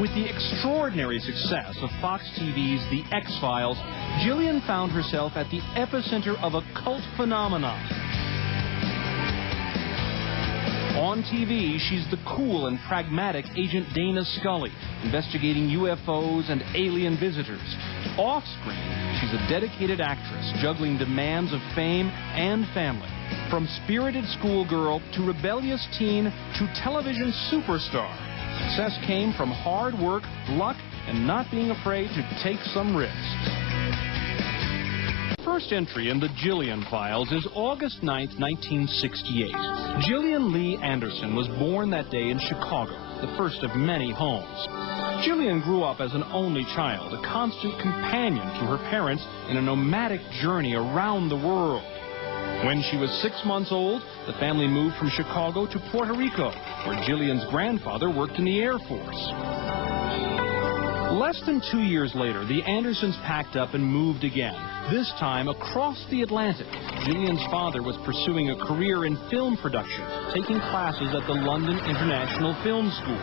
With the extraordinary success of Fox TV's The X-Files, Gillian found herself at the epicenter of a cult phenomenon. On TV, she's the cool and pragmatic Agent Dana Scully, investigating UFOs and alien visitors. Off-screen, she's a dedicated actress, juggling demands of fame and family. From spirited schoolgirl to rebellious teen to television superstar, success came from hard work, luck, and not being afraid to take some risks. First entry in the Gillian files is August 9th, 1968. Gillian Lee Anderson was born that day in Chicago, the first of many homes. Gillian grew up as an only child, a constant companion to her parents in a nomadic journey around the world. When she was 6 months old, the family moved from Chicago to Puerto Rico, where Gillian's grandfather worked in the Air Force. Less than 2 years later, the Andersons packed up and moved again, this time across the Atlantic. Gillian's father was pursuing a career in film production, taking classes at the London International Film School.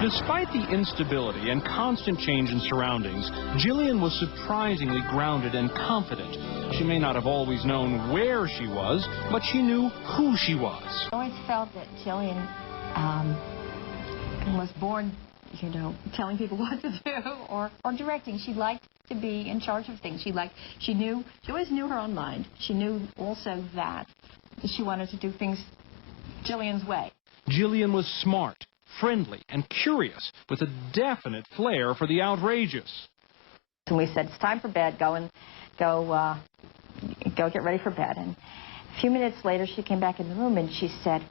Despite the instability and constant change in surroundings, Gillian was surprisingly grounded and confident. She may not have always known where she was, but she knew who she was. I always felt that Gillian was born, you know, telling people what to do or directing. She liked to be in charge of things. She always knew her own mind. She knew also that she wanted to do things Gillian's way. Gillian was smart, friendly, and curious, with a definite flair for the outrageous. And we said, it's time for bed, go get ready for bed. And a few minutes later, she came back in the room and she said,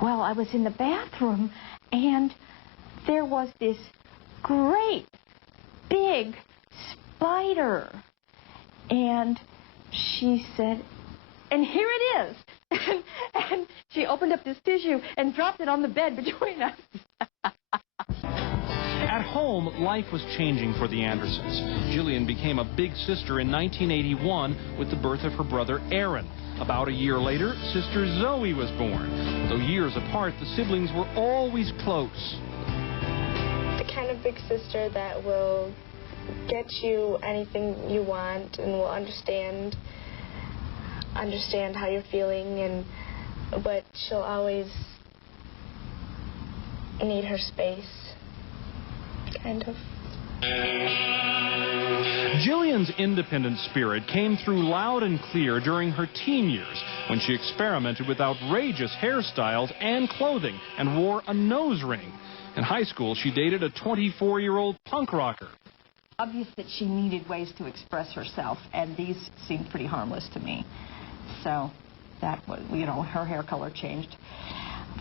well, I was in the bathroom and there was this great big spider. And she said, and here it is. And she opened up this tissue and dropped it on the bed between us. At home, life was changing for the Andersons. Gillian became a big sister in 1981 with the birth of her brother Aaron. About a year later, sister Zoe was born. Though years apart, the siblings were always close. The kind of big sister that will get you anything you want and will understand how you're feeling, but she'll always need her space, kind of. Gillian's independent spirit came through loud and clear during her teen years, when she experimented with outrageous hairstyles and clothing and wore a nose ring. In high school, she dated a 24-year-old punk rocker. Obvious that she needed ways to express herself, and these seemed pretty harmless to me. So that was, you know, her hair color changed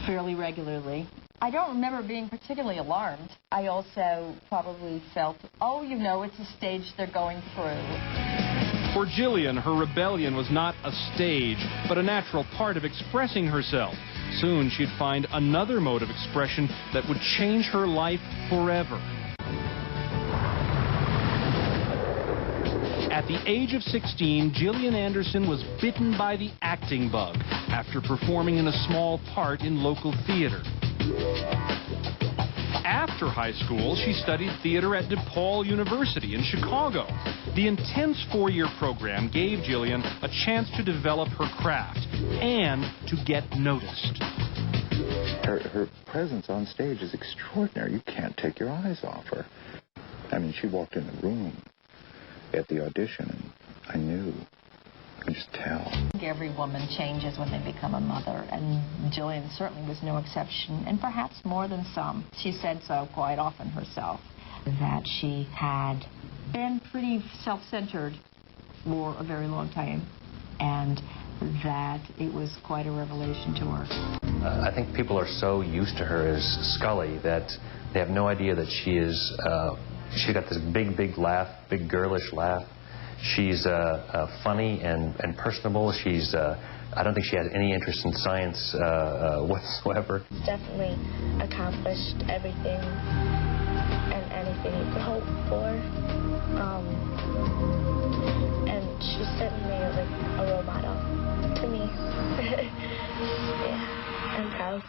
fairly regularly. I don't remember being particularly alarmed. I also probably felt, oh, you know, it's a stage they're going through. For Gillian, her rebellion was not a stage, but a natural part of expressing herself. Soon she'd find another mode of expression that would change her life forever. At the age of 16, Gillian Anderson was bitten by the acting bug after performing in a small part in local theater. After high school, she studied theater at DePaul University in Chicago. The intense 4-year program gave Gillian a chance to develop her craft and to get noticed. Her presence on stage is extraordinary. You can't take your eyes off her. I mean, she walked in the room at the audition, and I knew. I could just tell. Every woman changes when they become a mother, and Gillian certainly was no exception, and perhaps more than some. She said so quite often herself, that she had been pretty self-centered for a very long time, and that it was quite a revelation to her. I think people are so used to her as Scully that they have no idea that she is she's got this big laugh, big girlish laugh. She's funny and personable. She's I don't think she has any interest in science whatsoever. Definitely accomplished everything and anything you could hope for. And she's certainly like a role model to me. Yeah, I'm proud.